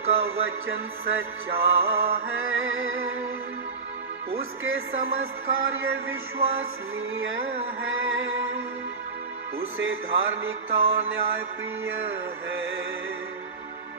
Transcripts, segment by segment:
का वचन सच्चा है, उसके समस्त कार्य विश्वसनीय हैं। उसे धार्मिकता और न्याय प्रिय है,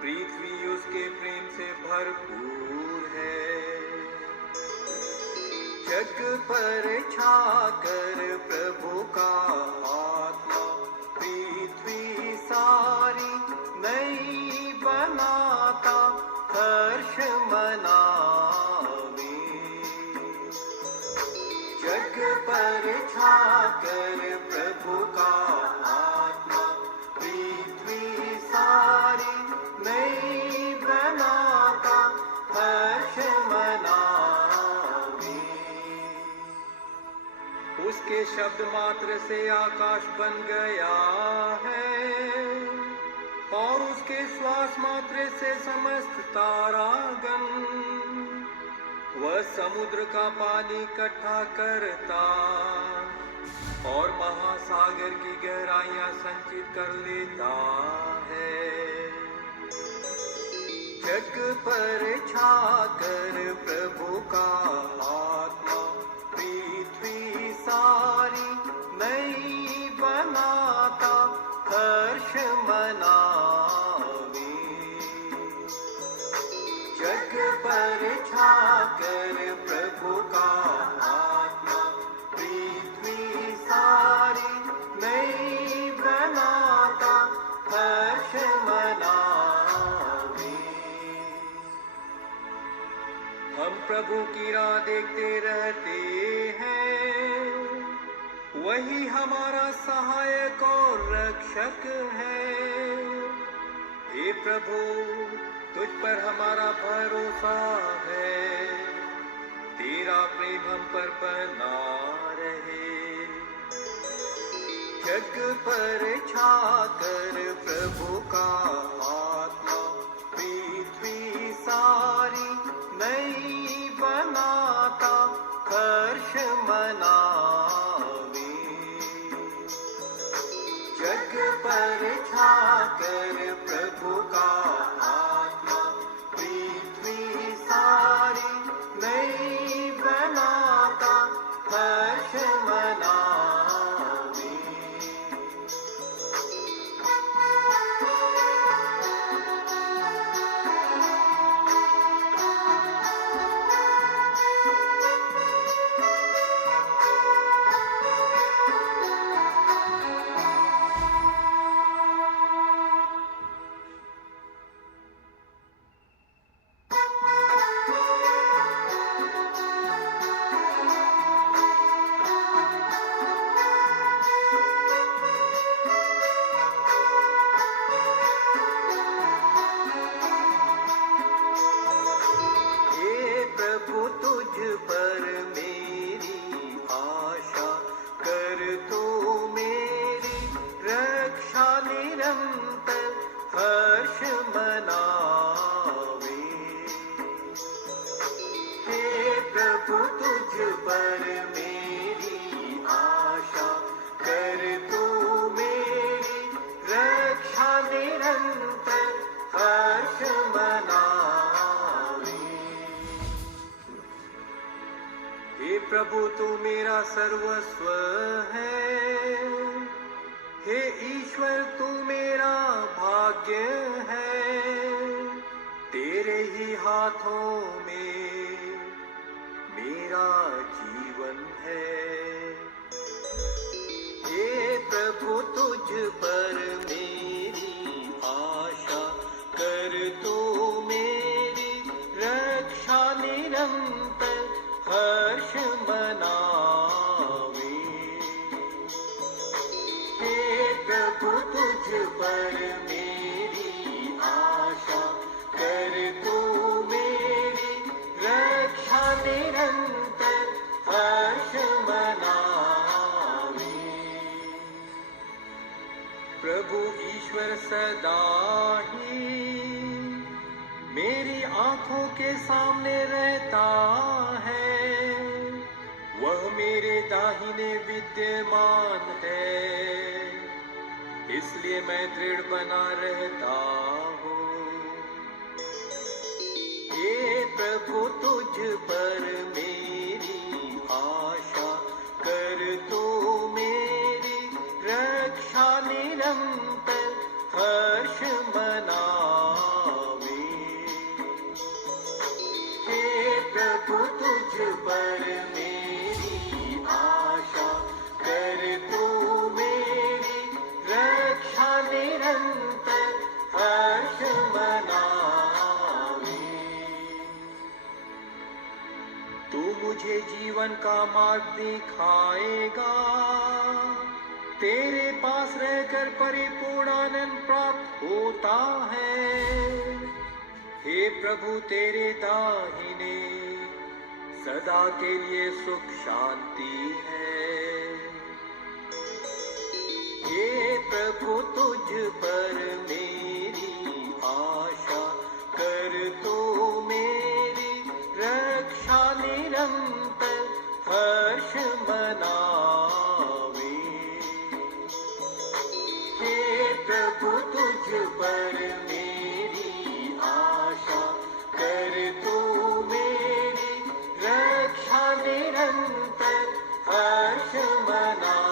पृथ्वी उसके प्रेम से भरपूर है। जग पर छाकर प्रभु का आत्मा पृथ्वी सारी नई बनाता हर्ष मनावे। जग पर छाकर प्रभु का आत्मा पृथ्वी सारी नई बनाता हर्ष मनावे। उसके शब्द मात्र से आकाश बन गया है, और उसके श्वास मात्र से समस्त तारागण। वह समुद्र का पानी इकट्ठा करता और महासागर की गहराइयां संचित कर लेता है। जग पर छाकर प्रभु का आत्मा पृथ्वी सारी नई बनाता हर्ष मनावे। जग पर छाकर प्रभु का आत्मा पृथ्वी सारी नई बनाता हर्ष मनावे। हम प्रभु की राह देखते रहते हैं, वही हमारा सहायक और रक्षक है। हे प्रभु, तुझ पर हमारा भरोसा है, तेरा प्रेम हम पर बना रहे। जग पर छाकर प्रभु का आत्मा पृथ्वी सारी नई बनाता हर्ष मनावे। जग पर छाकर प्रभु का आत्मा पृथ्वी सारी नई बनाता हर्ष मनावे। प्रभु तू मेरा सर्वस्व है, हे ईश्वर तू मेरा भाग्य है। तेरे ही हाथों में मेरा जीवन है। हे प्रभु तुझ पर मेरी आशा कर, तू मेरी रक्षा निरंतर हर्ष मनावे। हे प्रभु तुझ पर मेरी आशा कर, तू मेरी रक्षा निरंतर हर्ष मनावे। प्रभु ईश्वर सदा ही मेरी आंखों के सामने रहता है, वह मेरे दाहिने विद्यमान है, इसलिए मैं दृढ़ बना रहता हूँ। पर मेरी आशा, कर तू मेरी रक्षा निरंतर, हर्ष मनावे। तू मुझे जीवन का मार्ग दिखाएगा, तेरे पास रहकर परिपूर्ण आनंद प्राप्त होता है। हे प्रभु, तेरे दाहिने सदा के लिए सुख शांति है। हे प्रभु, तुझ पर मेरी आशा, कर तू मेरी रक्षा निरंतर, हर्ष मनावे। हे प्रभु, तुझ पर मेरी आशा, कर तू मेरी रक्षा निरंतर, हर्ष मनावे।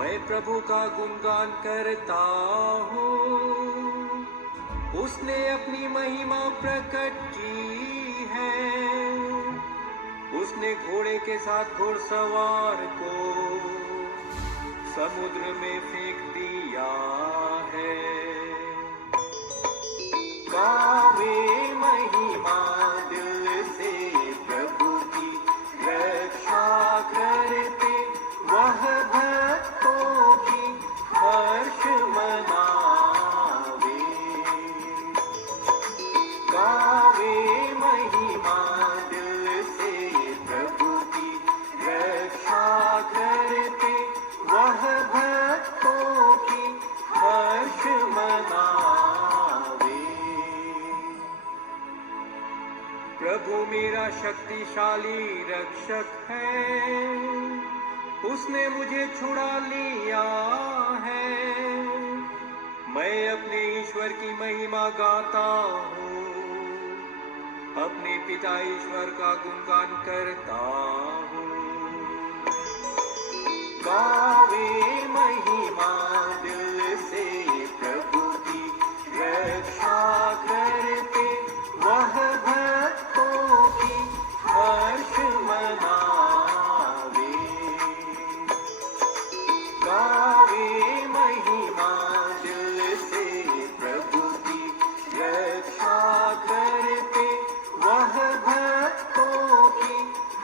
मैं प्रभु का गुणगान करता हूँ, उसने अपनी महिमा प्रकट की है। उसने घोड़े के साथ घुड़सवार को समुद्र में फेंक दिया है। गावे महिमा दिल से प्रभु की, रक्षा करते वह भक्तों की, हर्ष मनावे। गावे महिमा दिल से प्रभु की, रक्षा करते वह भक्तों की, हर्ष मनावे। प्रभु मेरा शक्तिशाली रक्षक है, उसने मुझे छुड़ा लिया है। मैं अपने ईश्वर की महिमा गाता हूँ, अपने पिता ईश्वर का गुणगान करता हूँ। गावे महिमा दिल से प्रभु की, रक्षा करते वह भक्तों की, हर्ष मनावे। गावे महिमा दिल से प्रभु की, रक्षा करते वह भक्तों की,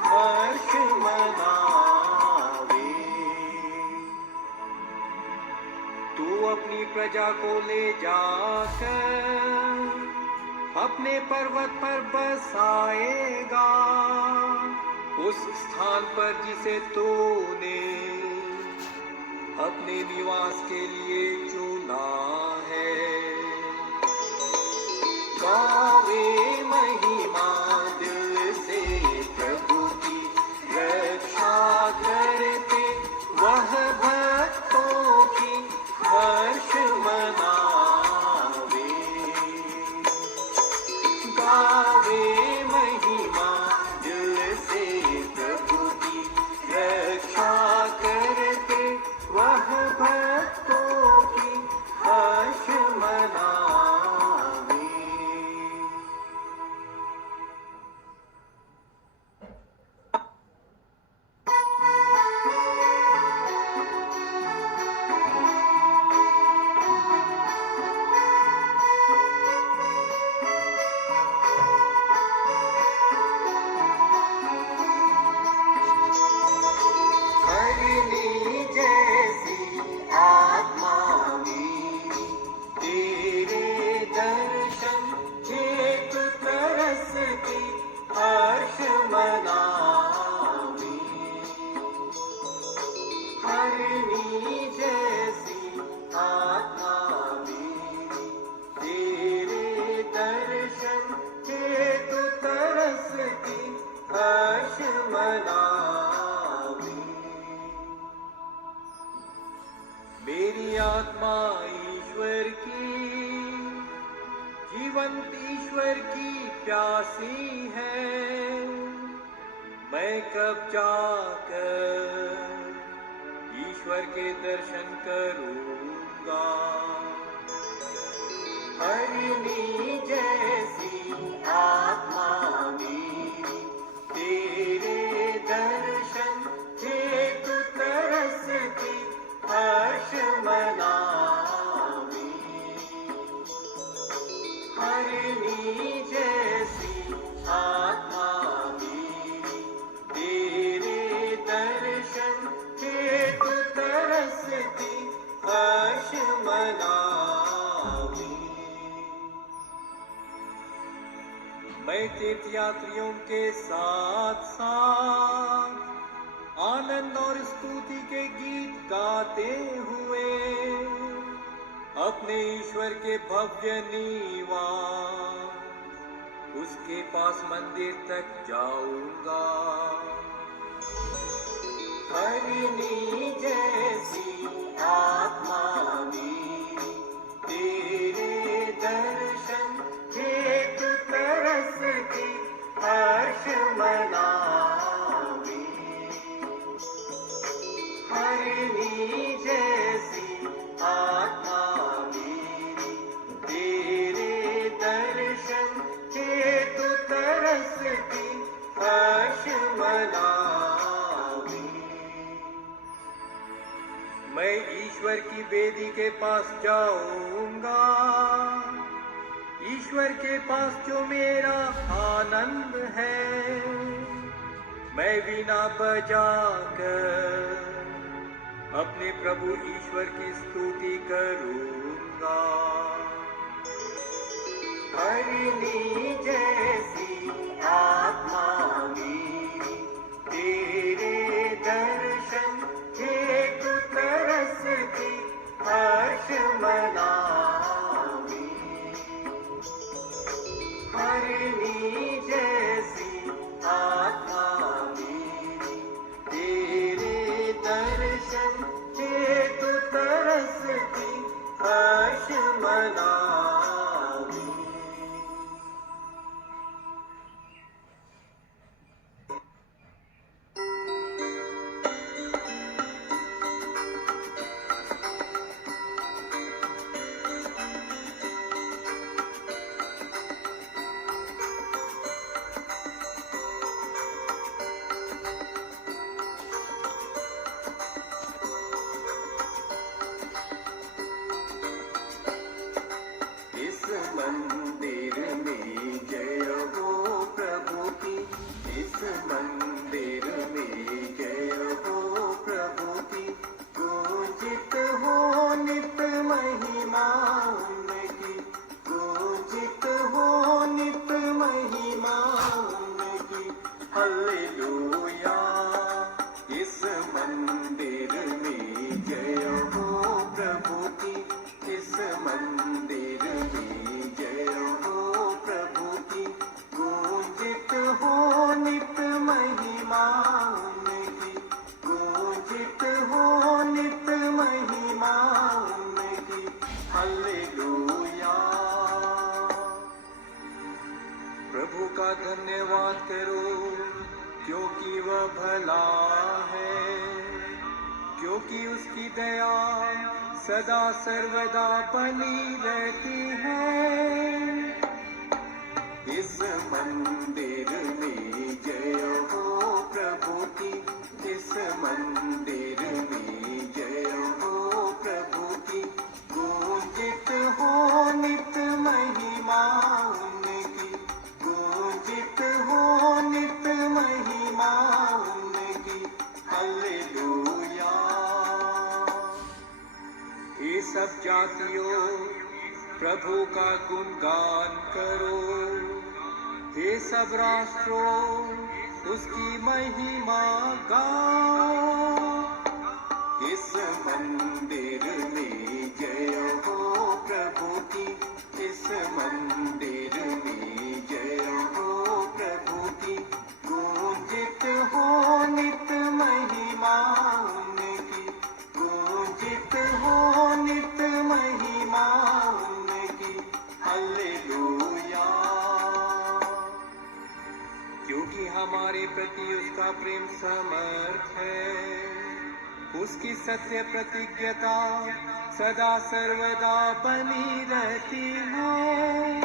हर्ष मनावे। तू अपनी प्रजा को ले जाकर अपने पर्वत पर बसाएगा, उस स्थान पर जिसे तूने अपने निवास के लिए चुना है। गावे महिमा दिल से प्रभु की, रक्षा करते वह भक्तों की, हर्ष मनावे। गावे महिमा दिल से प्रभु की, रक्षा करते वह भक्तों की, जीवंत ईश्वर की प्यासी है। मैं कब जाकर ईश्वर के दर्शन करूंगा। हरिणी जैसी आत्मा मेरी तेरे दर्शन हेतु तरसती हर्ष मनावे। हरिणी जैसी आत्मा मेरी तेरे दर्शन हेतु तरसती हर्ष मनावे। मैं तीर्थयात्रियों के साथ साथ आनंद और स्तुति के गीत गाते हुए अपने ईश्वर के भव्य निवास उसके पास मंदिर तक जाऊंगा। हरिणी जैसी आत्मा मेरी तेरे दर्शन हेतु तरसती हर्ष मनावे। हरिणी जैसी आत्मा मेरी तेरे दर्शन हेतु तरसती हर्ष मनावे। मैं ईश्वर की वेदी के पास जाऊंगा। ईश्वर के पास जो मेरा आनंद है। मैं वीणा बजाकर अपने प्रभु ईश्वर की स्तुति करूंगा। हरिणी जैसी आत्मा मेरी तेरे दर्शन हेतु तरसती हर्ष मनावे। हरिणी जैसी आत्मा मेरी तेरे दर्शन हेतु तरसती हर्ष मनावे। इस मंदिर में जय हो प्रभु की। इस मंदिर में जय हो प्रभु की। गूंजित हो नित महिमा उनकी। गूंजित हो नित महिमा उनकी। हालेलुया। इस मंदिर में जय हो प्रभु की। इस मंदिर में जय हो प्रभु की। गूंजित हो नित महिमा उनकी। गूंजित हो नित महिमा उनकी। हालेलुया। प्रभु का धन्यवाद करो क्योंकि वह भला है। क्योंकि उसकी दया सदा सर्वदा बनी रहती है। इस मंदिर में जय हो प्रभु की। इस मंदिर में जय हो प्रभु की। गूंजित हो नित महिमा उनकी। गूंजित हो नित महिमा उनकी। हालेलुया। ये सब जातियों प्रभु का गुणगान करो। हे सब राष्ट्रों उसकी महिमा गाओ। इस मंदिर में जय हो प्रभु की। इस मंदिर में जय हो प्रभु की। गूंजित हो नित महिमा उनकी। गूंजित हो नित महिमा उनकी। हालेलुया। उसका प्रेम समर्थ है। उसकी सत्य प्रतिज्ञता सदा सर्वदा बनी रहती है।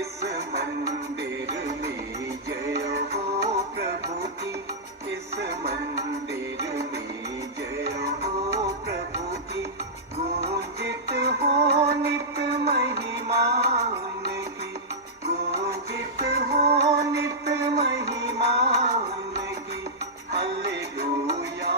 इस मंदिर में जय हो प्रभु की, इस मंदिर में जय हो प्रभु की, गूंजित हो नित महिमा उनकी, गूंजित हो नित महिमा उनकी। हालेलुया।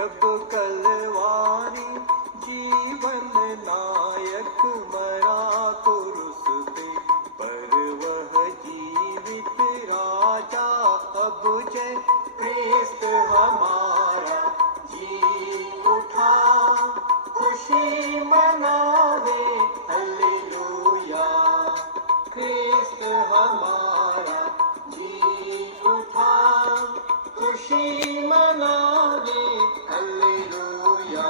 जब कलवारी जीवन नायक मरा कुरुस पे, पर वह जीवित राजा अब जय क्रिस्त हमारा जी उठा, खुशी मनावे हालेलुया। क्रिस्त हमारा जी उठा, खुशी मनावे हालेलुया।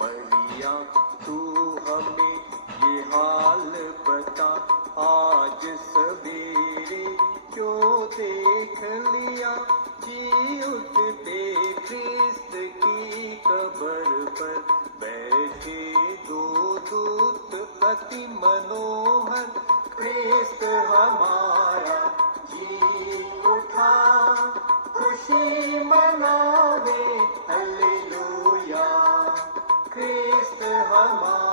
मरिया तू हमें ये हाल बता, आज सवेरे जो देख लिया, जी उठते क्रिस्त की कब्र पर बैठे दो दूत अति मनोहर, क्रिस्त हमारा जी उठा, खुशी मनावे हालेलुया। क्रिस्त हमारा